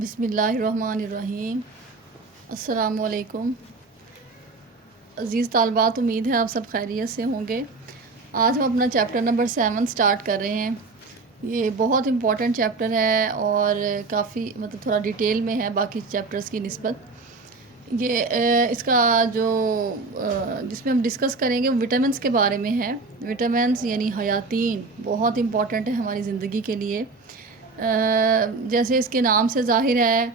بسم اللہ الرحمن الرحیم۔ السلام علیکم عزیز طالبات، امید ہے آپ سب خیریت سے ہوں گے۔ آج ہم اپنا چیپٹر نمبر 7 سٹارٹ کر رہے ہیں۔ یہ بہت امپورٹنٹ چیپٹر ہے اور کافی تھوڑا ڈیٹیل میں ہے باقی چیپٹرز کی نسبت۔ یہ اس کا جو جس میں ہم ڈسکس کریں گے وہ وٹامنس کے بارے میں ہے۔ وٹامنس یعنی حیاتین بہت امپورٹنٹ ہے ہماری زندگی کے لیے۔ جیسے اس کے نام سے ظاہر ہے،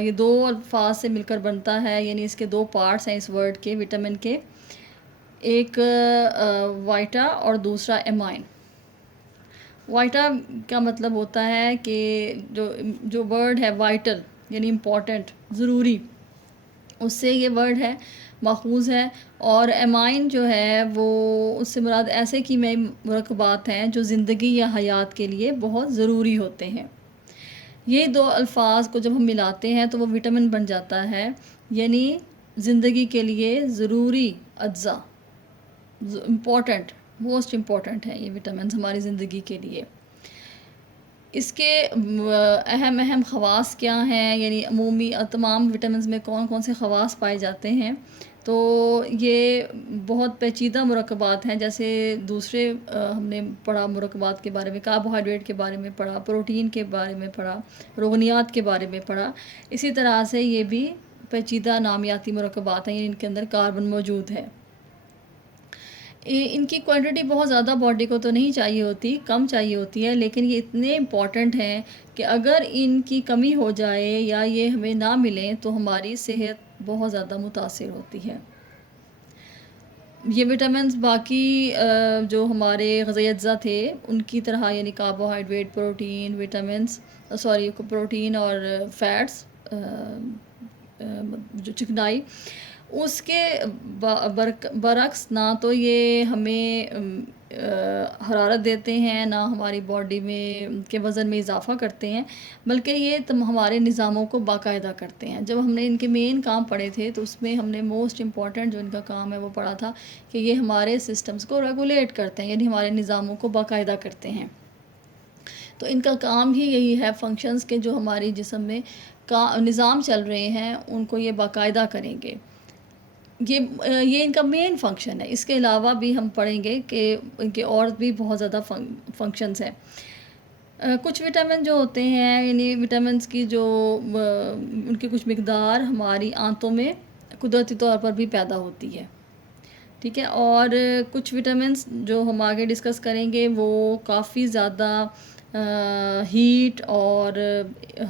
یہ دو الفاظ سے مل کر بنتا ہے، یعنی اس کے دو پارٹس ہیں اس ورڈ کے، وٹامن کے، ایک وائٹا اور دوسرا ایمائن۔ وائٹا کا مطلب ہوتا ہے کہ جو ورڈ ہے وائٹل یعنی امپورٹنٹ، ضروری، اس سے یہ ورڈ ہے ماخوذ ہے، اور ایمائن جو ہے وہ اس سے مراد ایسے کیمیائی مرکبات ہیں جو زندگی یا حیات کے لیے بہت ضروری ہوتے ہیں۔ یہ دو الفاظ کو جب ہم ملاتے ہیں تو وہ وٹامن بن جاتا ہے، یعنی زندگی کے لیے ضروری اجزاء، امپورٹنٹ، موسٹ امپورٹنٹ ہیں یہ وٹامنز ہماری زندگی کے لیے۔ اس کے اہم خواص کیا ہیں، یعنی عمومی تمام وٹامنز میں کون کون سے خواص پائے جاتے ہیں، تو یہ بہت پیچیدہ مرکبات ہیں۔ جیسے دوسرے ہم نے پڑھا مرکبات کے بارے میں، کاربوہائیڈریٹ کے بارے میں پڑھا، پروٹین کے بارے میں پڑھا، رغنیات کے بارے میں پڑھا، اسی طرح سے یہ بھی پیچیدہ نامیاتی مرکبات ہیں، یعنی ان کے اندر کاربن موجود ہے۔ ان کی کوانٹٹی بہت زیادہ باڈی کو تو نہیں چاہیے ہوتی، کم چاہیے ہوتی ہے، لیکن یہ اتنے امپورٹنٹ ہیں کہ اگر ان کی کمی ہو جائے یا یہ ہمیں نہ ملیں تو ہماری صحت بہت زیادہ متاثر ہوتی ہے۔ یہ وٹامنز باقی جو ہمارے غذائی اجزاء تھے ان کی طرح، یعنی کاربوہائیڈریٹ، پروٹین اور فیٹس، جو چکنائی، اس کے برعکس نہ تو یہ ہمیں حرارت دیتے ہیں، نہ ہماری باڈی میں کے وزن میں اضافہ کرتے ہیں، بلکہ یہ ہمارے نظاموں کو باقاعدہ کرتے ہیں۔ جب ہم نے ان کے مین کام پڑھے تھے تو اس میں ہم نے موسٹ امپورٹنٹ جو ان کا کام ہے وہ پڑھا تھا کہ یہ ہمارے سسٹمز کو ریگولیٹ کرتے ہیں، یعنی ہمارے نظاموں کو باقاعدہ کرتے ہیں۔ تو ان کا کام ہی یہی ہے، فنکشنز کے جو ہماری جسم میں نظام چل رہے ہیں ان کو یہ باقاعدہ کریں گے۔ یہ ان کا مین فنکشن ہے۔ اس کے علاوہ بھی ہم پڑھیں گے کہ ان کے اور بھی بہت زیادہ فنکشنز ہیں۔ کچھ وٹامن جو ہوتے ہیں، یعنی وٹامنز کی جو ان کی کچھ مقدار ہماری آنتوں میں قدرتی طور پر بھی پیدا ہوتی ہے، ٹھیک ہے، اور کچھ وٹامنز جو ہم آگے ڈسکس کریں گے وہ کافی زیادہ ہیٹ اور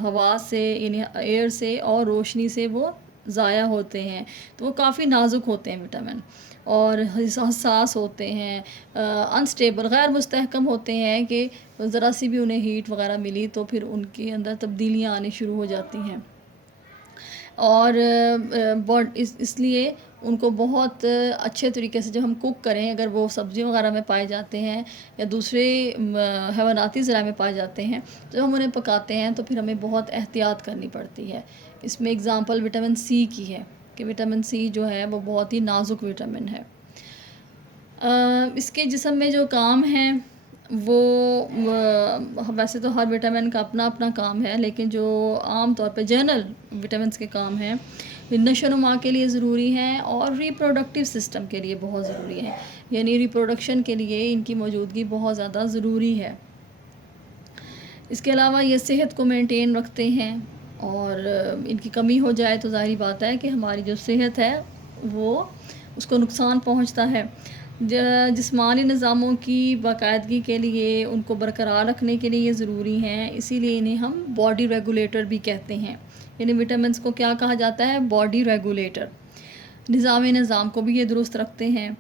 ہوا سے، یعنی ایئر سے اور روشنی سے وہ ضائع ہوتے ہیں، تو وہ کافی نازک ہوتے ہیں وٹامن، اور حساس ہوتے ہیں، انسٹیبل، غیر مستحکم ہوتے ہیں کہ ذرا سی بھی انہیں ہیٹ وغیرہ ملی تو پھر ان کے اندر تبدیلیاں آنی شروع ہو جاتی ہیں، اور اس لیے ان کو بہت اچھے طریقے سے جب ہم کوک کریں، اگر وہ سبزیوں وغیرہ میں پائے جاتے ہیں یا دوسرے حیواناتی ذرائع میں پائے جاتے ہیں، جب ہم انہیں پکاتے ہیں تو پھر ہمیں بہت احتیاط کرنی پڑتی ہے۔ اس میں اگزامپل وٹامن سی کی ہے کہ وٹامن سی جو ہے وہ بہت ہی نازک وٹامن ہے۔ اس کے جسم میں جو کام ہیں وہ ویسے تو ہر وٹامن کا اپنا اپنا کام ہے، لیکن جو عام طور پہ جنرل وٹامنس کے کام ہیں، نشو و نما کے لیے ضروری ہیں اور ریپروڈکٹیو سسٹم کے لیے بہت ضروری ہیں، یعنی ریپروڈکشن کے لیے ان کی موجودگی بہت زیادہ ضروری ہے۔ اس کے علاوہ یہ صحت کو مینٹین رکھتے ہیں، اور ان کی کمی ہو جائے تو ظاہری بات ہے کہ ہماری جو صحت ہے وہ اس کو نقصان پہنچتا ہے۔ جسمانی نظاموں کی باقاعدگی کے لیے، ان کو برقرار رکھنے کے لیے یہ ضروری ہیں، اسی لیے انہیں ہم باڈی ریگولیٹر بھی کہتے ہیں، یعنی وٹامنس کو کیا کہا جاتا ہے؟ Body regulator. نظام کو بھی یہ درست رکھتے ہیں۔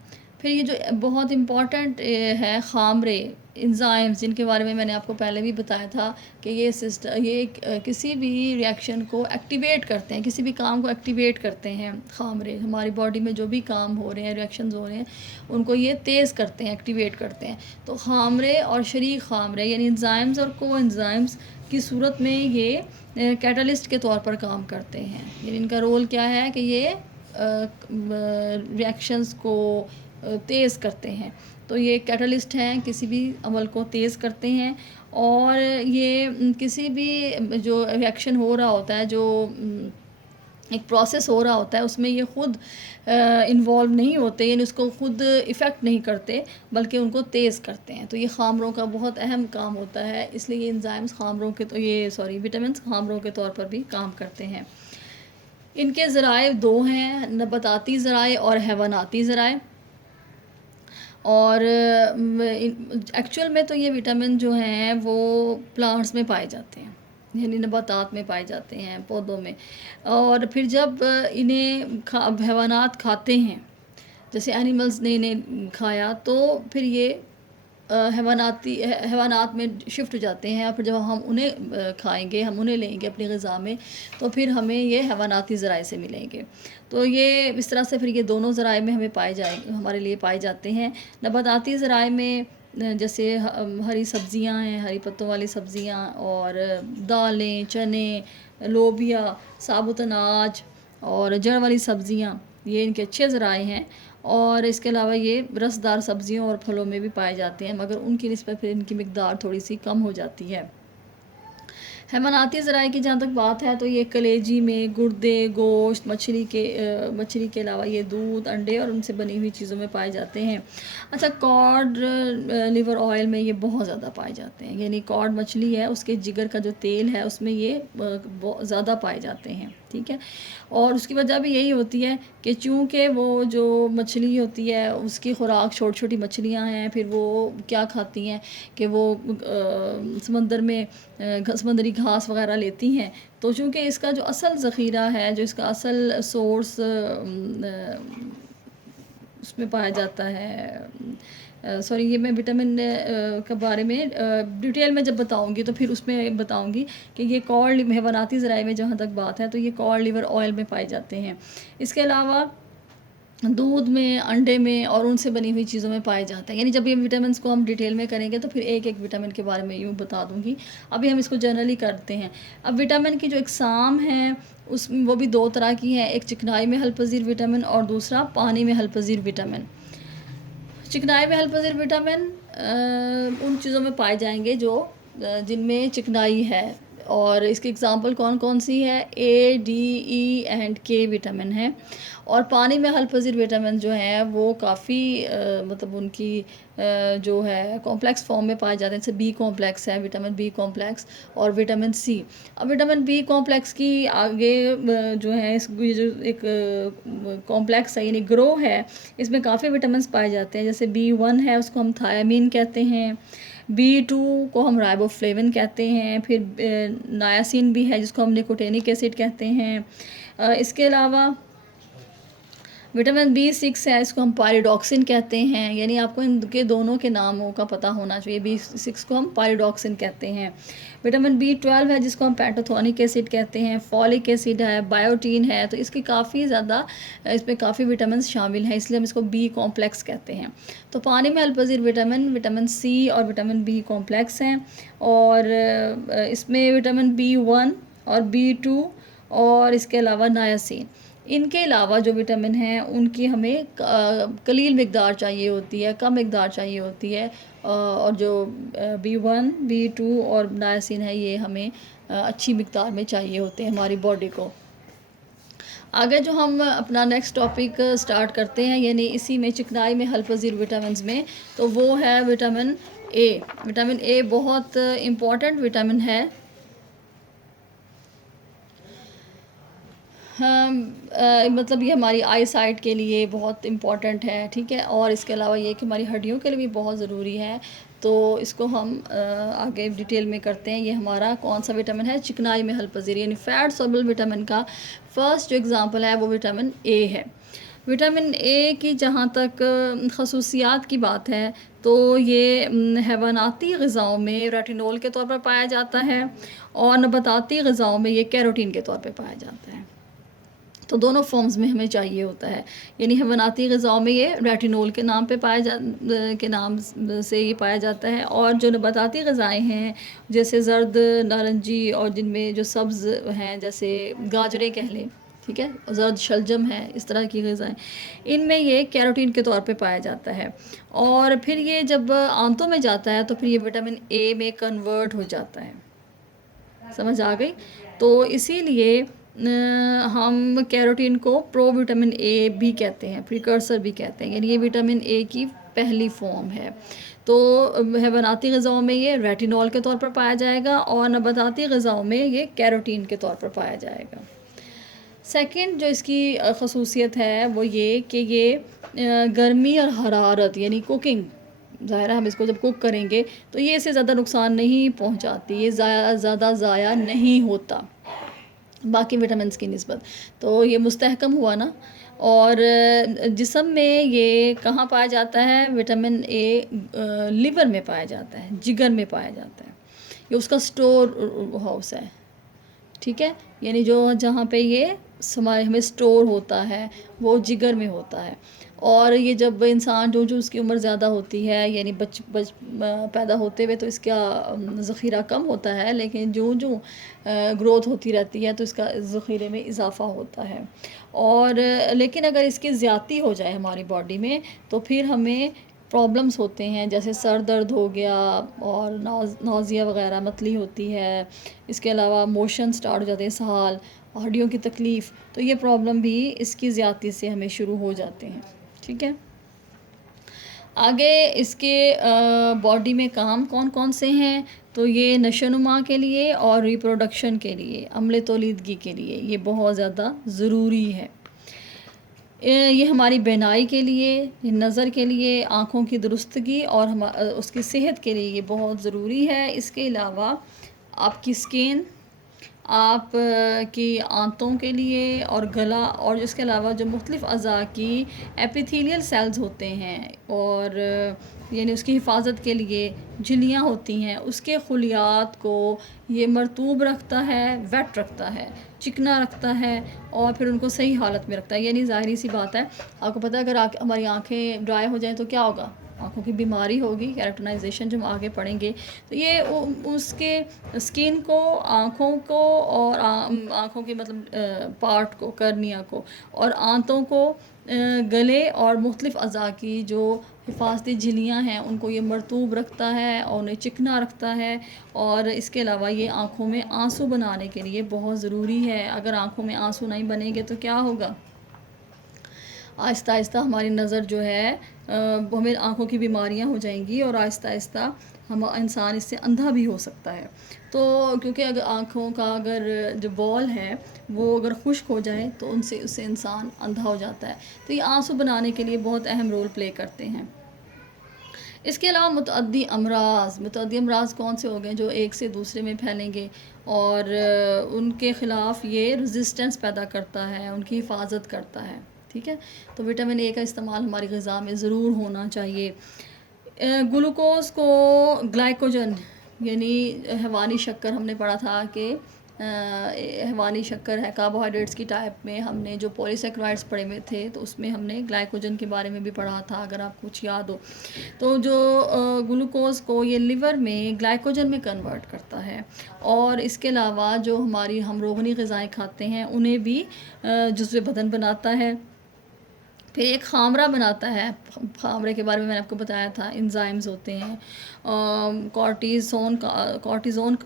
پھر یہ جو بہت امپورٹنٹ ہے خامرے، انزائمز، جن کے بارے میں نے آپ کو پہلے بھی بتایا تھا کہ یہ کسی بھی ریئیکشن کو ایکٹیویٹ کرتے ہیں، کسی بھی کام کو ایکٹیویٹ کرتے ہیں۔ خامرے ہماری باڈی میں جو بھی کام ہو رہے ہیں، ریئیکشنز ہو رہے ہیں، ان کو یہ تیز کرتے ہیں، ایکٹیویٹ کرتے ہیں۔ تو خامرے اور شریک خامرے، یعنی انزائمز اور کو انزائمز کی صورت میں یہ کیٹالسٹ کے طور پر کام کرتے ہیں، یعنی ان کا رول کیا ہے کہ یہ ریئیکشنز کو تیز کرتے ہیں. تو یہ کیٹلسٹ ہیں، کسی بھی عمل کو تیز کرتے ہیں. اور یہ کسی بھی جو ریئیکشن ہو رہا ہوتا ہے، جو ایک پروسیس ہو رہا ہوتا ہے، اس میں یہ خود انوالو نہیں ہوتے، یعنی اس کو خود افیکٹ نہیں کرتے بلکہ ان کو تیز کرتے ہیں. تو یہ خامروں کا بہت اہم کام ہوتا ہے، اس لیے یہ انزائمز خامروں کے وٹامنس خامروں کے طور پر بھی کام کرتے ہیں. ان کے ذرائع دو ہیں، نباتاتی ذرائع اور حیواناتی ذرائع. اور ایکچوئل میں تو یہ وٹامن جو ہیں وہ پلانٹس میں پائے جاتے ہیں، یعنی نباتات میں پائے جاتے ہیں، پودوں میں. اور پھر جب انہیں حیوانات کھاتے ہیں، جیسے اینیملز نے انہیں کھایا، تو پھر یہ حیوانات میں شفٹ ہو جاتے ہیں. اور پھر جب ہم انہیں کھائیں گے، ہم انہیں لیں گے اپنی غذا میں، تو پھر ہمیں یہ حیواناتی ذرائع سے ملیں گے. تو یہ اس طرح سے پھر یہ دونوں ذرائع میں ہمارے لیے پائے جاتے ہیں. نباتاتی ذرائع میں جیسے ہری سبزیاں ہیں، ہری پتوں والی سبزیاں، اور دالیں، چنے، لوبیا، ثابت اناج اور جڑ والی سبزیاں، یہ ان کے اچھے ذرائع ہیں. اور اس کے علاوہ یہ رسدار سبزیوں اور پھلوں میں بھی پائے جاتے ہیں، مگر ان کی نسبت پھر ان کی مقدار تھوڑی سی کم ہو جاتی ہے. حیواناتی ذرائع کی جہاں تک بات ہے تو یہ کلیجی میں گردے، گوشت، مچھلی کے علاوہ یہ دودھ، انڈے اور ان سے بنی ہوئی چیزوں میں پائے جاتے ہیں. اچھا، کارڈ لیور آئل میں یہ بہت زیادہ پائے جاتے ہیں، یعنی کارڈ مچھلی ہے، اس کے جگر کا جو تیل ہے اس میں یہ زیادہ پائے جاتے ہیں. ٹھیک ہے. اور اس کی وجہ بھی یہی ہوتی ہے کہ چونکہ وہ جو مچھلی ہوتی ہے اس کی خوراک چھوٹی چھوٹی مچھلیاں ہیں، پھر وہ کیا کھاتی ہیں کہ وہ سمندر میں سمندری گھاس وغیرہ لیتی ہیں. تو چونکہ اس کا جو اصل ذخیرہ ہے، جو اس کا اصل سورس اس میں پایا جاتا ہے، یہ میں وٹامن کے بارے میں ڈیٹیل میں جب بتاؤں گی تو پھر اس میں بتاؤں گی کہ یہ کارڈ حیواناتی ذرائع میں جہاں تک بات ہے تو یہ کارڈ لیور آئل میں پائے جاتے ہیں. اس کے علاوہ دودھ میں، انڈے میں اور ان سے بنی ہوئی چیزوں میں پائے جاتے ہیں. یعنی جب یہ وٹامنس کو ہم ڈیٹیل میں کریں گے تو پھر ایک ایک وٹامن کے بارے میں یوں بتا دوں گی. ابھی ہم اس کو جنرلی کرتے ہیں. اب وٹامن کی جو اقسام ہیں وہ بھی دو طرح کی ہیں، ایک چکنائی میں حل پذیر وٹامن اور دوسرا پانی میں حل پذیر وٹامن. چکنائی میں حل پذیر وٹامن ان چیزوں میں پائے جائیں گے جن میں چکنائی ہے، اور اس کی اگزامپل کون کون سی ہے؟ اے، ڈی، ای اینڈ کے وٹامن ہے. اور پانی میں حل پذیر وٹامن جو ہیں وہ کافی مطلب ان کی جو ہے کمپلیکس فارم میں پائے جاتے ہیں، جیسے بی کمپلیکس ہے، وٹامن بی کمپلیکس اور وٹامن سی. اب وٹامن بی کمپلیکس کی آگے جو ہے جو ایک کمپلیکس ہے، یعنی گروہ ہے، اس میں کافی وٹامنس پائے جاتے ہیں. جیسے B1 ہے، اس کو ہم تھیامین کہتے ہیں. B2 کو ہم رائبو فلیون کہتے ہیں. پھر نایاسین بھی ہے جس کو ہم نیکوٹینک ایسڈ کہتے ہیں. اس کے علاوہ وٹامن B6 ہے، اس کو ہم پائریڈوکسن کہتے ہیں. یعنی آپ کو ان کے دونوں کے ناموں کا پتہ ہونا چاہیے. B6 کو ہم پائریڈوکسن کہتے ہیں. وٹامن B12 ہے جس کو ہم پینٹوتھونک ایسڈ کہتے ہیں. فولک ایسڈ ہے، بائیوٹین ہے. تو اس کی کافی زیادہ اس میں کافی وٹامنس شامل ہیں، اس لیے ہم اس کو بی کمپلیکس کہتے ہیں. تو پانی میں حل پذیر وٹامن سی اور وٹامن بی کمپلیکس ہیں. اور اس میں وٹامن B1 اور B2 اور اس کے علاوہ نایاسین. ان کے علاوہ جو وٹامن ہیں ان کی ہمیں قلیل مقدار چاہیے ہوتی ہے، کم مقدار چاہیے ہوتی ہے. اور جو B1، B2 اور نایاسین ہے یہ ہمیں اچھی مقدار میں چاہیے ہوتے ہیں ہماری باڈی کو. آگے جو ہم اپنا نیکسٹ ٹاپک سٹارٹ کرتے ہیں، یعنی اسی میں چکنائی میں حل پذیر وٹامنز میں، تو وہ ہے وٹامن اے. وٹامن اے بہت امپورٹنٹ وٹامن ہے. مطلب یہ ہماری آئی سائٹ کے لیے بہت امپورٹنٹ ہے. ٹھیک ہے. اور اس کے علاوہ یہ کہ ہماری ہڈیوں کے لیے بھی بہت ضروری ہے. تو اس کو ہم آگے ڈیٹیل میں کرتے ہیں. یہ ہمارا کون سا وٹامن ہے؟ چکنائی میں حل پذیر، یعنی فیٹ سولبل وٹامن کا فرسٹ جو اگزامپل ہے وہ وٹامن اے ہے. وٹامن اے کی جہاں تک خصوصیات کی بات ہے تو یہ حیواناتی غذاؤں میں ریٹینول کے طور پر پایا جاتا ہے، اور نباتاتی غذاؤں میں یہ کیروٹین کے طور پہ پایا جاتا ہے. تو دونوں فارمز میں ہمیں چاہیے ہوتا ہے. یعنی حیواناتی غذاؤں میں یہ ریٹینول کے نام پہ کے نام سے یہ پایا جاتا ہے. اور جو نباتاتی غذائیں ہیں جیسے زرد، نارنجی اور جن میں جو سبز ہیں جیسے گاجریں کہہ لیں، ٹھیک ہے، زرد شلجم ہے، اس طرح کی غذائیں، ان میں یہ کیروٹین کے طور پہ پایا جاتا ہے، اور پھر یہ جب آنتوں میں جاتا ہے تو پھر یہ وٹامن اے میں کنورٹ ہو جاتا ہے، سمجھ آ گئی؟ تو اسی لیے ہم کیروٹین کو پرو وٹامن اے بھی کہتے ہیں، پریکرسر بھی کہتے ہیں، یعنی یہ وٹامن اے کی پہلی فارم ہے۔ تو حیواناتی غذاؤں میں یہ ریٹینول کے طور پر پایا جائے گا، اور نباتاتی غذاؤں میں یہ کیروٹین کے طور پر پایا جائے گا۔ سیکنڈ جو اس کی خصوصیت ہے وہ یہ کہ یہ گرمی اور حرارت یعنی کوکنگ، ظاہر ہے ہم اس کو جب کوک کریں گے تو یہ اس سے زیادہ نقصان نہیں پہنچاتی، یہ زیادہ ضائع نہیں ہوتا باقی وٹامنس کی نسبت، تو یہ مستحکم ہوا نا۔ اور جسم میں یہ کہاں پایا جاتا ہے؟ وٹامن اے لیور میں پایا جاتا ہے، جگر میں پایا جاتا ہے، یہ اس کا سٹور ہاؤس ہے، ٹھیک ہے، یعنی جہاں پہ یہ ہمیں سٹور ہوتا ہے وہ جگر میں ہوتا ہے۔ اور یہ جب انسان جو اس کی عمر زیادہ ہوتی ہے، یعنی پیدا ہوتے ہوئے تو اس کا ذخیرہ کم ہوتا ہے، لیکن جو گروتھ ہوتی رہتی ہے تو اس کا ذخیرے میں اضافہ ہوتا ہے۔ اور لیکن اگر اس کی زیادتی ہو جائے ہماری باڈی میں تو پھر ہمیں پرابلمس ہوتے ہیں، جیسے سر درد ہو گیا، اور نوزیا وغیرہ متلی ہوتی ہے، اس کے علاوہ موشن سٹارٹ ہو جاتے ہیں، اسہال، ہڈیوں کی تکلیف، تو یہ پرابلم بھی اس کی زیادتی سے ہمیں شروع ہو جاتے ہیں، ٹھیک ہے۔ آگے اس کے باڈی میں کام کون کون سے ہیں؟ تو یہ نشو و نما کے لیے اور ریپروڈکشن کے لیے، عمل تولیدگی کے لیے یہ بہت زیادہ ضروری ہے۔ یہ ہماری بینائی کے لیے، نظر کے لیے، آنکھوں کی درستگی اور اس کی صحت کے لیے یہ بہت ضروری ہے۔ اس کے علاوہ آپ کی سکین، آپ کی آنتوں کے لیے اور گلا، اور اس کے علاوہ جو مختلف اعضاء کی ایپیتھیلیل سیلز ہوتے ہیں، اور یعنی اس کی حفاظت کے لیے جھلیاں ہوتی ہیں، اس کے خلیات کو یہ مرطوب رکھتا ہے، ویٹ رکھتا ہے، چکنا رکھتا ہے، اور پھر ان کو صحیح حالت میں رکھتا ہے۔ یعنی ظاہری سی بات ہے، آپ کو پتہ ہے اگر ہماری آنکھیں ڈرائی ہو جائیں تو کیا ہوگا؟ آنکھوں کی بیماری ہوگی، کیراٹنائزیشن جو ہم آگے پڑھیں گے۔ تو یہ اس کے اسکن کو، آنکھوں کو، اور آنکھوں کے مطلب پارٹ کو، کرنیا کو، اور آنتوں کو، گلے اور مختلف اعضاء کی جو حفاظتی جھلیاں ہیں ان کو یہ مرطوب رکھتا ہے اور انہیں چکنا رکھتا ہے۔ اور اس کے علاوہ یہ آنکھوں میں آنسو بنانے کے لیے بہت ضروری ہے۔ اگر آنکھوں میں آنسو نہیں بنیں گے تو کیا ہوگا؟ آہستہ آہستہ ہماری نظر جو ہے ہمیں آنکھوں کی بیماریاں ہو جائیں گی، اور آہستہ آہستہ انسان اس سے اندھا بھی ہو سکتا ہے۔ تو کیونکہ اگر آنکھوں کا اگر جو بال ہے وہ اگر خشک ہو جائے تو اس سے انسان اندھا ہو جاتا ہے۔ تو یہ آنسو بنانے کے لیے بہت اہم رول پلے کرتے ہیں۔ اس کے علاوہ متعدی امراض کون سے ہو گئے جو ایک سے دوسرے میں پھیلیں گے، اور ان کے خلاف یہ ریزسٹنس پیدا کرتا ہے، ان کی حفاظت کرتا ہے، ٹھیک ہے۔ تو وٹامن اے کا استعمال ہماری غذا میں ضرور ہونا چاہیے۔ گلوکوز کو گلائکوجن یعنی حیوانی شکر، ہم نے پڑھا تھا کہ حیوانی شکر ہے کاربوہائیڈریٹس کی ٹائپ میں، ہم نے جو پولی سیکرائڈس پڑھے ہوئے تھے تو اس میں ہم نے گلائکوجن کے بارے میں بھی پڑھا تھا، اگر آپ کچھ یاد ہو تو۔ جو گلوکوز کو یہ لیور میں گلائکوجن میں کنورٹ کرتا ہے، اور اس کے علاوہ جو ہم روغنی غذائیں کھاتے ہیں انہیں بھی جزو بدن بناتا ہے۔ پھر ایک خامرہ بناتا ہے، خامرے کے بارے میں نے آپ کو بتایا تھا، انزائمز ہوتے ہیں، کورٹیزون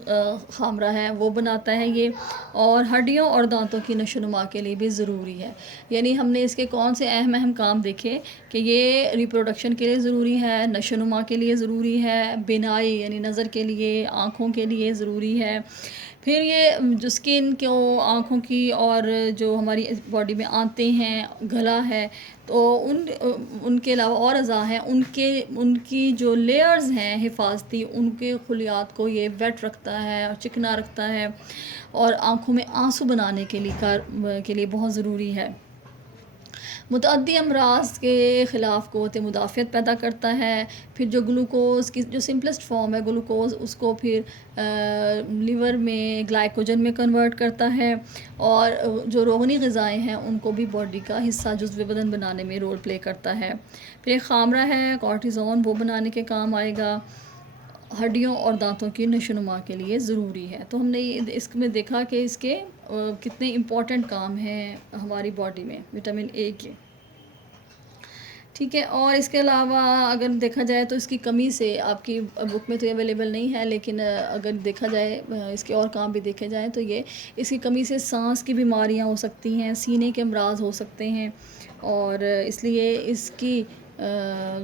خامرہ ہے وہ بناتا ہے یہ، اور ہڈیوں اور دانتوں کی نشو و نما کے لیے بھی ضروری ہے۔ یعنی ہم نے اس کے کون سے اہم کام دیکھے کہ یہ ریپروڈکشن کے لیے ضروری ہے، نشو و نما کے لیے ضروری ہے، بینائی یعنی نظر کے لیے، آنکھوں کے لیے ضروری ہے۔ پھر یہ جو سکن کو، آنکھوں کی، اور جو ہماری باڈی میں آنتیں ہیں، گلا ہے، تو ان کے علاوہ اور اعضاء ہیں، ان کی جو لیئرز ہیں حفاظتی، ان کے خلیات کو یہ ویٹ رکھتا ہے اور چکنا رکھتا ہے، اور آنکھوں میں آنسو بنانے کے لیے بہت ضروری ہے۔ متعدی امراض کے خلاف قوت مدافعت پیدا کرتا ہے۔ پھر جو گلوکوز کی جو سمپلسٹ فارم ہے گلوکوز، اس کو پھر لیور میں گلائکوجن میں کنورٹ کرتا ہے، اور جو روغنی غذائیں ہیں ان کو بھی باڈی کا حصہ جزو بدن بنانے میں رول پلے کرتا ہے۔ پھر ایک خامرہ ہے کورٹیزون، وہ بنانے کے کام آئے گا۔ ہڈیوں اور دانتوں کی نشو و نما کے لیے ضروری ہے. تو ہم نے اس میں دیکھا کہ اس کے کتنے امپورٹنٹ کام ہیں ہماری باڈی میں وٹامن اے کے. ٹھیک ہے. اور اس کے علاوہ اگر دیکھا جائے تو اس کی کمی سے آپ کی بک میں تو یہ اویلیبل نہیں ہے، لیکن اگر دیکھا جائے اس کے اور کام بھی دیکھے جائیں تو یہ اس کی کمی سے سانس کی بیماریاں ہو سکتی ہیں، سینے کے امراض ہو سکتے ہیں، اور اس لیے اس کی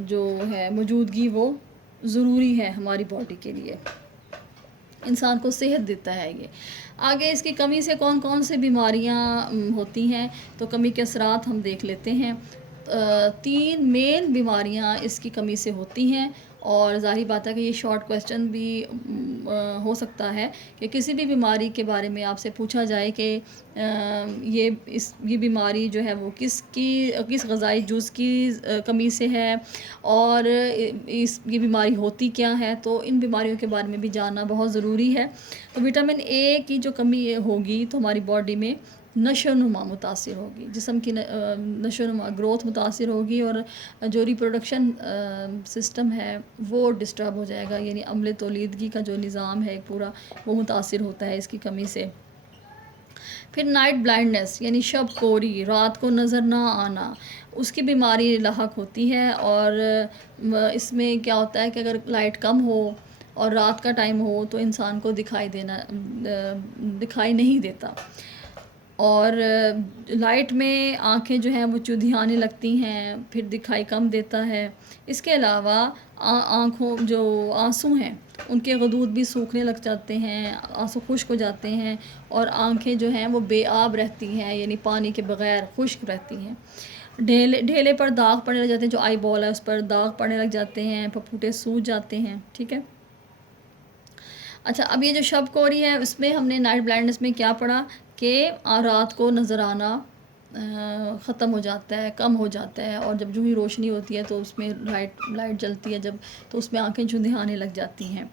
جو ہے موجودگی وہ ضروری ہے ہماری باڈی کے لیے. انسان کو صحت دیتا ہے یہ. آگے اس کی کمی سے کون کون سے بیماریاں ہوتی ہیں، تو کمی کے اثرات ہم دیکھ لیتے ہیں. 3 مین بیماریاں اس کی کمی سے ہوتی ہیں، اور ظاہری بات ہے کہ یہ شارٹ کویسچن بھی ہو سکتا ہے کہ کسی بھی بیماری کے بارے میں آپ سے پوچھا جائے کہ یہ بیماری جو ہے وہ کس غذائی جز کی کمی سے ہے، اور یہ بیماری ہوتی کیا ہے. تو ان بیماریوں کے بارے میں بھی جاننا بہت ضروری ہے. تو وٹامن اے کی جو کمی ہوگی تو ہماری باڈی میں نشو و نما متاثر ہوگی، جسم کی نشو و نما گروتھ متاثر ہوگی، اور جو ریپروڈکشن سسٹم ہے وہ ڈسٹرب ہو جائے گا، یعنی عمل تولیدگی کا جو نظام ہے پورا وہ متاثر ہوتا ہے اس کی کمی سے. پھر نائٹ بلائنڈنس یعنی شب کوری، رات کو نظر نہ آنا، اس کی بیماری لاحق ہوتی ہے. اور اس میں کیا ہوتا ہے کہ اگر لائٹ کم ہو اور رات کا ٹائم ہو تو انسان کو دکھائی نہیں دیتا، اور لائٹ میں آنکھیں جو ہیں وہ چودھیانے لگتی ہیں، پھر دکھائی کم دیتا ہے. اس کے علاوہ آنکھوں جو آنسو ہیں ان کے غدود بھی سوکھنے لگ جاتے ہیں، آنسو خشک ہو جاتے ہیں، اور آنکھیں جو ہیں وہ بے آب رہتی ہیں، یعنی پانی کے بغیر خشک رہتی ہیں. ڈھیلے پر داغ پڑنے لگ جاتے ہیں، جو آئی بال ہے اس پر داغ پڑنے لگ جاتے ہیں، پھپھوٹے سوج جاتے ہیں. ٹھیک ہے. اچھا، اب یہ جو شب کوری ہے اس میں ہم نے نائٹ بلائنڈنس میں کیا پڑھا کہ رات کو نظر آنا ختم ہو جاتا ہے، کم ہو جاتا ہے، اور جب جو ہی روشنی ہوتی ہے تو اس میں لائٹ جلتی ہے جب، تو اس میں آنکھیں چندھیانے لگ جاتی ہیں.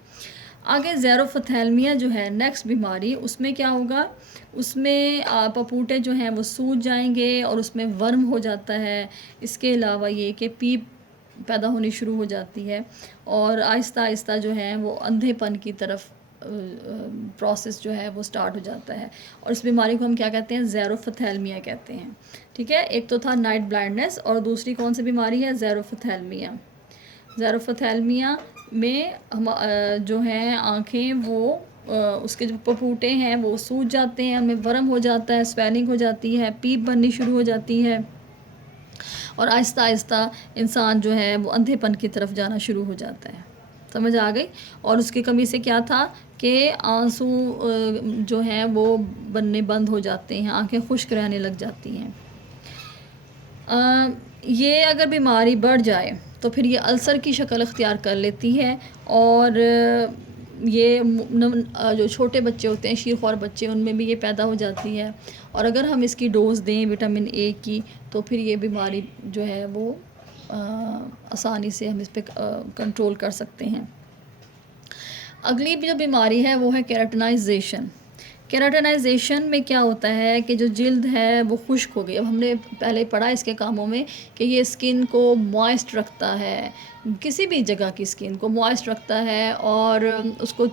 آگے زیروفتھیلمیا جو ہے نیکسٹ بیماری، اس میں کیا ہوگا، اس میں پپوٹے جو ہیں وہ سوج جائیں گے اور اس میں ورم ہو جاتا ہے. اس کے علاوہ یہ کہ پیپ پیدا ہونی شروع ہو جاتی ہے، اور آہستہ آہستہ جو ہے وہ اندھے پن کی طرف پروسیس جو ہے وہ سٹارٹ ہو جاتا ہے. اور اس بیماری کو ہم کیا کہتے ہیں، زیروفتھیلمیا کہتے ہیں. ٹھیک ہے. ایک تو تھا نائٹ بلائنڈنس، اور دوسری کون سی بیماری ہے، زیروفتھیلمیا. زیروفتھیلمیا میں جو ہیں آنکھیں وہ اس کے جو پپوٹے ہیں وہ سوج جاتے ہیں، ان میں ورم ہو جاتا ہے، سویلنگ ہو جاتی ہے، پیپ بننی شروع ہو جاتی ہے، اور آہستہ آہستہ انسان جو ہے وہ اندھے پن کی طرف جانا شروع ہو جاتا ہے. سمجھ آ گئی. اور اس کی کمی سے کیا تھا کہ آنسو جو ہیں وہ بننے بند ہو جاتے ہیں، آنکھیں خشک رہنے لگ جاتی ہیں. یہ اگر بیماری بڑھ جائے تو پھر یہ السر کی شکل اختیار کر لیتی ہے، اور یہ جو چھوٹے بچے ہوتے ہیں، شیرخوار بچے، ان میں بھی یہ پیدا ہو جاتی ہے. اور اگر ہم اس کی ڈوز دیں وٹامن اے کی تو پھر یہ بیماری جو ہے وہ آسانی سے ہم اس پہ کنٹرول کر سکتے ہیں. اگلی جو بیماری ہے وہ ہے کیراٹنائزیشن. کیراٹنائزیشن میں کیا ہوتا ہے کہ جو جلد ہے وہ خشک ہو گئی. اب ہم نے پہلے پڑھا اس کے کاموں میں کہ یہ اسکن کو موائسٹ رکھتا ہے، کسی بھی جگہ کی اسکن کو موائسٹ رکھتا ہے، اور اس کو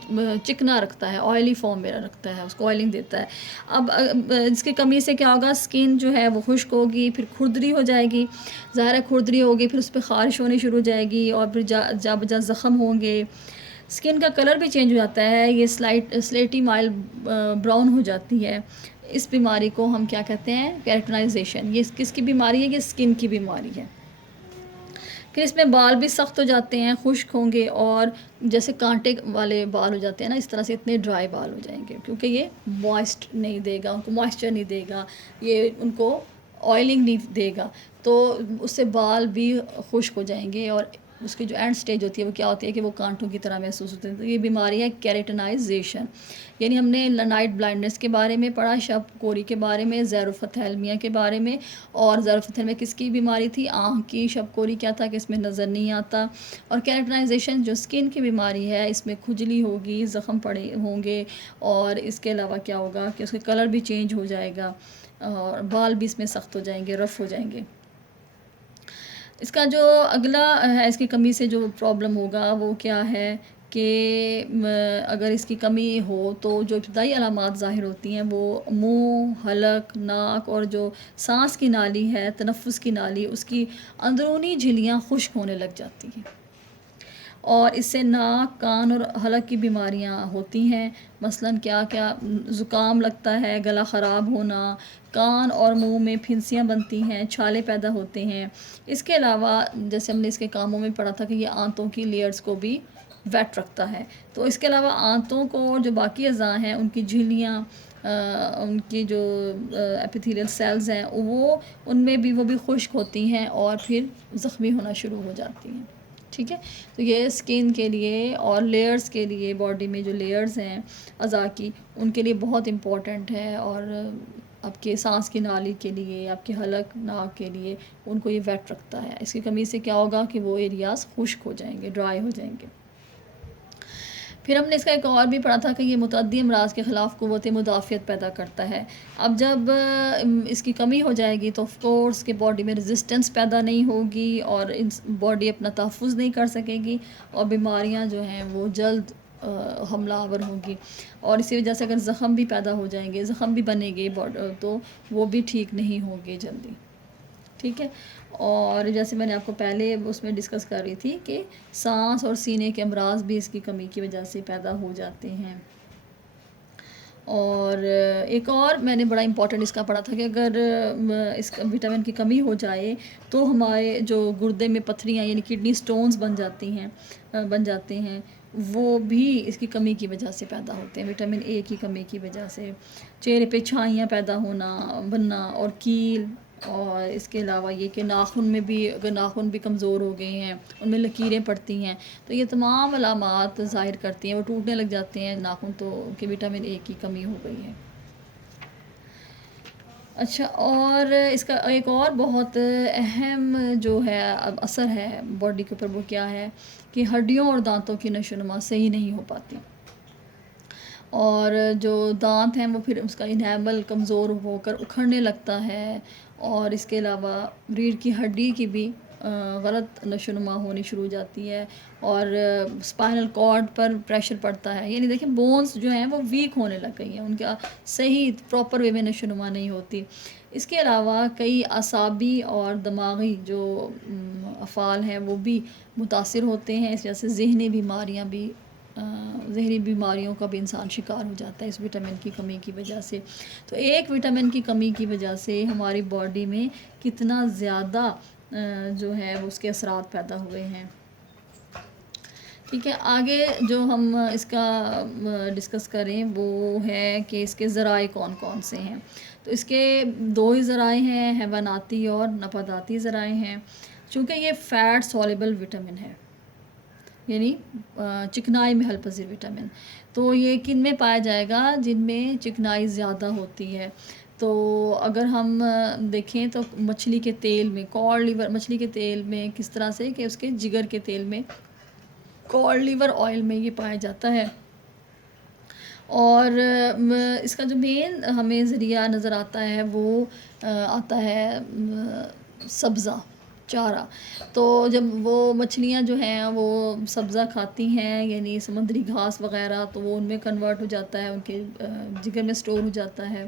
چکنا رکھتا ہے، آئلی فارم میں رکھتا ہے، اس کو آئلنگ دیتا ہے. اب اس کی کمی سے کیا ہوگا، اسکن جو ہے وہ خشک ہوگی، پھر کھردری ہو جائے گی. ظاہر ہے کھردری ہوگی، پھر اس پہ خارش ہونی شروع ہو جائے گی، اور پھر جا بجا زخم ہوں گے. اسکن کا کلر بھی چینج ہو جاتا ہے، یہ سلیٹی مائل براؤن ہو جاتی ہے. اس بیماری کو ہم کیا کہتے ہیں، کیراٹنائزیشن. یہ کس کی بیماری ہے، یہ اسکن کی بیماری ہے. پھر اس میں بال بھی سخت ہو جاتے ہیں، خشک ہوں گے، اور جیسے کانٹے والے بال ہو جاتے ہیں نا، اس طرح سے اتنے ڈرائی بال ہو جائیں گے، کیونکہ یہ موائسٹ نہیں دے گا، ان کو موائسچر نہیں دے گا، یہ ان کو آئلنگ نہیں دے گا، تو اس سے بال بھی خشک ہو جائیں گے، اور اس کی جو اینڈ سٹیج ہوتی ہے وہ کیا ہوتی ہے کہ وہ کانٹوں کی طرح محسوس ہوتے ہیں. تو یہ بیماری ہے کیراٹنائزیشن. یعنی ہم نے نائٹ بلائنڈنس کے بارے میں پڑھا، شب کوری کے بارے میں، زیروفتھیلمیا کے بارے میں. اور زیروفتھیلمیا کس کی بیماری تھی، آنکھ کی. شب کوری کیا تھا کہ اس میں نظر نہیں آتا. اور کیراٹنائزیشن جو اسکن کی بیماری ہے، اس میں کھجلی ہوگی، زخم پڑے ہوں گے، اور اس کے علاوہ کیا ہوگا کہ اس کا کلر بھی چینج ہو جائے گا، اور بال بھی اس میں سخت ہو جائیں گے، رف ہو جائیں گے. اس کا جو اگلا ہے، اس کی کمی سے جو پرابلم ہوگا وہ کیا ہے کہ اگر اس کی کمی ہو تو جو ابتدائی علامات ظاہر ہوتی ہیں وہ منہ، حلق، ناک اور جو سانس کی نالی ہے، تنفس کی نالی، اس کی اندرونی جھلیاں خشک ہونے لگ جاتی ہیں، اور اس سے ناک، کان اور حلق کی بیماریاں ہوتی ہیں، مثلاً کیا کیا، زکام لگتا ہے، گلا خراب ہونا، کان اور منہ میں پھنسیاں بنتی ہیں، چھالے پیدا ہوتے ہیں۔ اس کے علاوہ جیسے ہم نے اس کے کاموں میں پڑھا تھا کہ یہ آنتوں کی لیئرز کو بھی ویٹ رکھتا ہے، تو اس کے علاوہ آنتوں کو جو باقی اعضاء ہیں ان کی جھلیاں، ان کی جو ایپیتھیلیل سیلز ہیں وہ ان میں بھی وہ بھی خشک ہوتی ہیں اور پھر زخمی ہونا شروع ہو جاتی ہیں، ٹھیک ہے۔ تو یہ اسکن کے لیے اور لیئرز کے لیے، باڈی میں جو لیئرز ہیں اعضاء کی، ان کے لیے بہت امپورٹنٹ ہے، اور آپ کے سانس کی نالی کے لیے، آپ کے حلق، ناک کے لیے ان کو یہ ویٹ رکھتا ہے۔ اس کی کمی سے کیا ہوگا کہ وہ ایریاز خشک ہو جائیں گے، ڈرائی ہو جائیں گے۔ پھر ہم نے اس کا ایک اور بھی پڑھا تھا کہ یہ متعدی امراض کے خلاف قوت مدافعت پیدا کرتا ہے۔ اب جب اس کی کمی ہو جائے گی تو آف کورس کہ باڈی میں ریزسٹنس پیدا نہیں ہوگی، اور باڈی اپنا تحفظ نہیں کر سکے گی، اور بیماریاں جو ہیں وہ جلد حملہ آور ہوگی، اور اسی وجہ سے اگر زخم بھی پیدا ہو جائیں گے، زخم بھی بنے گے تو وہ بھی ٹھیک نہیں ہوں گے جلدی، ٹھیک ہے۔ اور جیسے میں نے آپ کو پہلے اس میں ڈسکس کر رہی تھی کہ سانس اور سینے کے امراض بھی اس کی کمی کی وجہ سے پیدا ہو جاتے ہیں۔ اور ایک اور میں نے بڑا امپورٹنٹ اس کا پڑھا تھا کہ اگر اس وٹامن کی کمی ہو جائے تو ہمارے جو گردے میں پتھریاں یعنی کڈنی سٹونز بن جاتے ہیں، وہ بھی اس کی کمی کی وجہ سے پیدا ہوتے ہیں، وٹامن اے کی کمی کی وجہ سے۔ چہرے پہ چھائیاں پیدا بننا اور کیل، اور اس کے علاوہ یہ کہ ناخن میں بھی، اگر ناخن بھی کمزور ہو گئے ہیں، ان میں لکیریں پڑتی ہیں، تو یہ تمام علامات ظاہر کرتی ہیں، وہ ٹوٹنے لگ جاتے ہیں ناخن، تو کہ وٹامن اے کی کمی ہو گئی ہے۔ اچھا، اور اس کا ایک اور بہت اہم جو ہے اب اثر ہے باڈی کے اوپر، وہ کیا ہے کہ ہڈیوں اور دانتوں کی نشو و نما صحیح نہیں ہو پاتی، اور جو دانت ہیں وہ پھر اس کا انیمل کمزور ہو کر اکھڑنے لگتا ہے، اور اس کے علاوہ ریڑھ کی ہڈی کی بھی غلط نشو و نما ہونی شروع ہو جاتی ہے، اور اسپائنل کارڈ پر پریشر پڑتا ہے، یعنی دیکھیں بونز جو ہیں وہ ویک ہونے لگ گئی ہیں، ان کا صحیح پراپر وے میں نشو و نما نہیں ہوتی۔ اس کے علاوہ کئی اعصابی اور دماغی جو افعال ہیں وہ بھی متاثر ہوتے ہیں، اس وجہ سے ذہنی بیماریوں کا بھی انسان شکار ہو جاتا ہے اس وٹامن کی کمی کی وجہ سے۔ تو ایک وٹامن کی کمی کی وجہ سے ہماری باڈی میں کتنا زیادہ جو ہے اس کے اثرات پیدا ہوئے ہیں، ٹھیک ہے۔ آگے جو ہم اس کا ڈسکس کریں وہ ہے کہ اس کے ذرائع کون کون سے ہیں۔ تو اس کے دو ہی ذرائع ہیں، حیواناتی اور نباتاتی ذرائع ہیں۔ چونکہ یہ فیٹ سولیبل وٹامن ہے، یعنی چکنائی میں حل پذیر وٹامن، تو یہ کن میں پایا جائے گا؟ جن میں چکنائی زیادہ ہوتی ہے۔ تو اگر ہم دیکھیں تو مچھلی کے تیل میں، کاڈ لیور مچھلی کے تیل میں کس طرح سے کہ اس کے جگر کے تیل میں، کاڈ لیور آئل میں یہ پایا جاتا ہے۔ اور اس کا جو مین ہمیں ذریعہ نظر آتا ہے وہ آتا ہے سبزہ چارہ۔ تو جب وہ مچھلیاں جو ہیں وہ سبزہ کھاتی ہیں، یعنی سمندری گھاس وغیرہ، تو وہ ان میں کنورٹ ہو جاتا ہے، ان کے جگر میں سٹور ہو جاتا ہے۔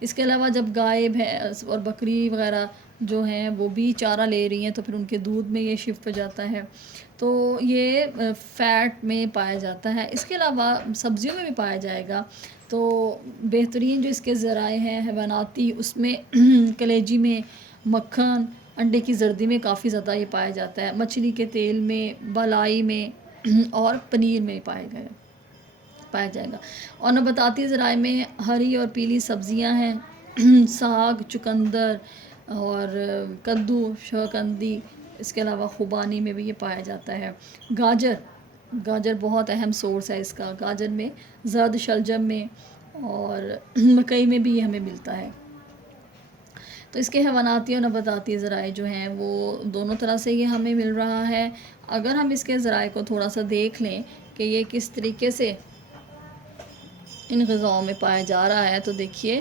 اس کے علاوہ جب گائے، بھینس اور بکری وغیرہ جو ہیں وہ بھی چارہ لے رہی ہیں تو پھر ان کے دودھ میں یہ شفٹ ہو جاتا ہے، تو یہ فیٹ میں پایا جاتا ہے۔ اس کے علاوہ سبزیوں میں بھی پایا جائے گا، تو بہترین جو اس کے ذرائع ہیں حیواناتی، اس میں کلیجی میں، مکھن، انڈے کی زردی میں کافی زیادہ یہ پایا جاتا ہے، مچھلی کے تیل میں، بالائی میں اور پنیر میں پایا جائے گا۔ اور نباتاتی ذرائع میں ہری اور پیلی سبزیاں ہیں، ساگ، چقندر اور کدو، شوکندی، اس کے علاوہ خوبانی میں بھی یہ پایا جاتا ہے۔ گاجر بہت اہم سورس ہے اس کا، گاجر میں، زرد شلجم میں اور مکئی میں بھی یہ ہمیں ملتا ہے۔ تو اس کے حیواناتی اور نباتاتی ذرائع جو ہیں وہ دونوں طرح سے یہ ہمیں مل رہا ہے۔ اگر ہم اس کے ذرائع کو تھوڑا سا دیکھ لیں کہ یہ کس طریقے سے ان غذاؤں میں پایا جا رہا ہے، تو دیکھیے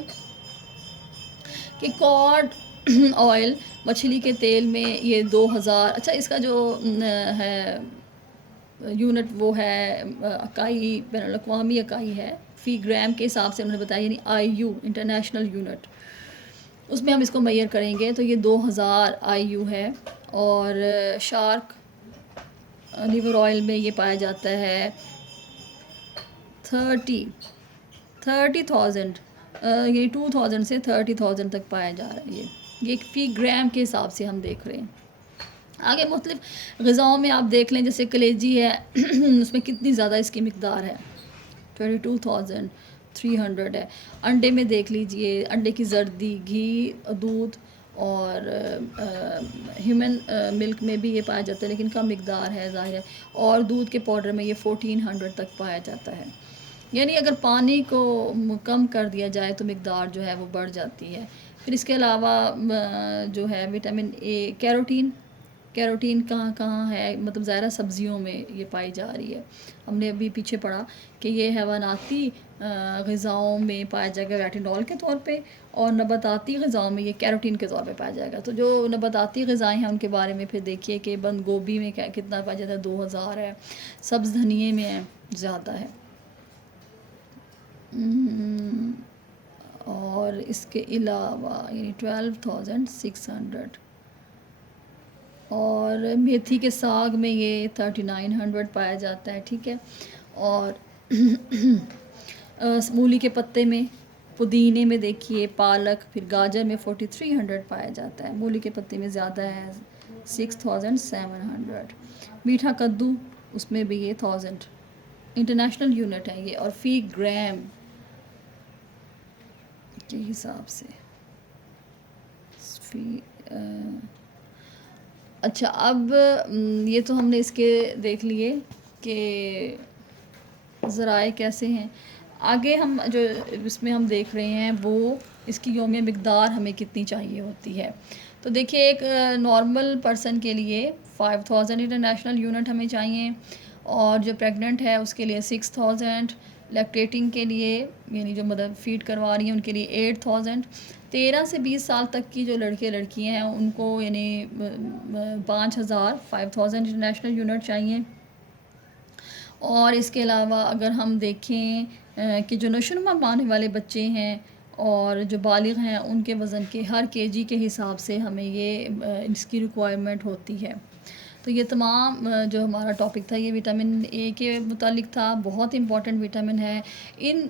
کہ کاڈ آئل مچھلی کے تیل میں یہ 2000، اچھا اس کا جو ہے یونٹ وہ ہے اکائی، بین الاقوامی اکائی ہے، فی گرام کے حساب سے انہوں نے بتایا، یعنی IU انٹرنیشنل یونٹ، اس میں ہم اس کو میئر کریں گے تو یہ 2000 IU ہے. اور شارک لیور آئل میں یہ پایا جاتا ہے 30,000 یعنی 2000 سے 30,000 تک پایا جا رہا ہے. یہ فی گرام کے حساب سے ہم دیکھ رہے ہیں. آگے مختلف غذاؤں میں آپ دیکھ لیں، جیسے کلیجی ہے اس میں کتنی زیادہ اس کی مقدار ہے، 22,300 ہے. انڈے میں دیکھ لیجئے، انڈے کی زردی، گھی، دودھ اور ہیومن ملک میں بھی یہ پایا جاتا ہے لیکن کم مقدار ہے ظاہر ہے. اور دودھ کے پاؤڈر میں یہ 1400 تک پایا جاتا ہے. یعنی اگر پانی کو کم کر دیا جائے تو مقدار جو ہے وہ بڑھ جاتی ہے. پھر اس کے علاوہ جو ہے وٹامن اے، کیروٹین کہاں کہاں ہے، مطلب ظاہرہ سبزیوں میں یہ پائی جا رہی ہے. ہم نے ابھی پیچھے پڑھا کہ یہ حیواناتی غذاؤں میں پایا جائے گا ریٹینول کے طور پہ، اور نباتاتی غذاؤں میں یہ کیروٹین کے طور پہ پایا جائے گا. تو جو نباتاتی غذائیں ہیں ان کے بارے میں پھر دیکھیے کہ بند گوبھی میں کتنا پایا جاتا ہے، 2000 ہے. سبز دھنیے میں زیادہ ہے. اور اس کے علاوہ یعنی 12,600. اور میتھی کے ساگ میں یہ 3900 پایا جاتا ہے. ٹھیک ہے. اور مولی کے پتے میں، پودینے میں دیکھیے، پالک، پھر گاجر میں 4300 پایا جاتا ہے. مولی کے پتے میں زیادہ ہے، 6700. میٹھا کدو، اس میں بھی یہ 1000 انٹرنیشنل یونٹ ہے یہ، اور فی گرام کے حساب سے فی اچھا. اب یہ تو ہم نے اس کے دیکھ لیے کہ ذرائع کیسے ہیں. آگے ہم جو اس میں ہم دیکھ رہے ہیں وہ اس کی یومیہ مقدار ہمیں کتنی چاہیے ہوتی ہے. تو دیکھیے ایک نارمل پرسن کے لیے 5000 انٹرنیشنل یونٹ ہمیں چاہیے، اور جو پریگننٹ ہے اس کے لیے 6000، لیکٹیٹنگ کے لیے یعنی جو مدر فیڈ کروا رہی ہیں ان کے لیے 8000. 13 سے 20 سال تک کی جو لڑکے لڑکیاں ہیں ان کو یعنی 5000 انٹرنیشنل یونٹ چاہیے. اور اس کے علاوہ اگر ہم دیکھیں کہ جو نشوونما پانے والے بچے ہیں اور جو بالغ ہیں ان کے وزن کے ہر kg کے حساب سے ہمیں یہ اس کی ریکوائرمنٹ ہوتی ہے. تو یہ تمام جو ہمارا ٹاپک تھا یہ وٹامن اے کے متعلق تھا. بہت امپورٹنٹ وٹامن ہے. ان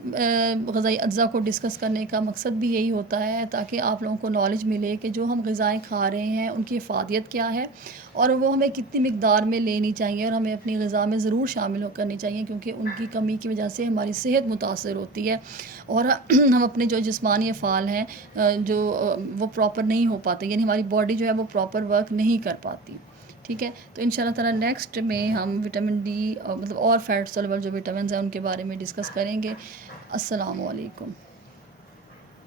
غذائی اجزاء کو ڈسکس کرنے کا مقصد بھی یہی ہوتا ہے تاکہ آپ لوگوں کو نالج ملے کہ جو ہم غذائیں کھا رہے ہیں ان کی افادیت کیا ہے اور وہ ہمیں کتنی مقدار میں لینی چاہیے، اور ہمیں اپنی غذا میں ضرور شامل کرنی چاہیے کیونکہ ان کی کمی کی وجہ سے ہماری صحت متاثر ہوتی ہے اور ہم اپنے جو جسمانی افعال ہیں جو وہ پراپر نہیں ہو پاتے، یعنی ہماری باڈی جو ہے وہ پراپر ورک نہیں کر پاتی. ٹھیک ہے. تو انشاءاللہ تعالیٰ نیکسٹ میں ہم وٹامن ڈی مطلب اور فیٹ سولبل جو وٹامنز ہیں ان کے بارے میں ڈسکس کریں گے. السلام علیکم.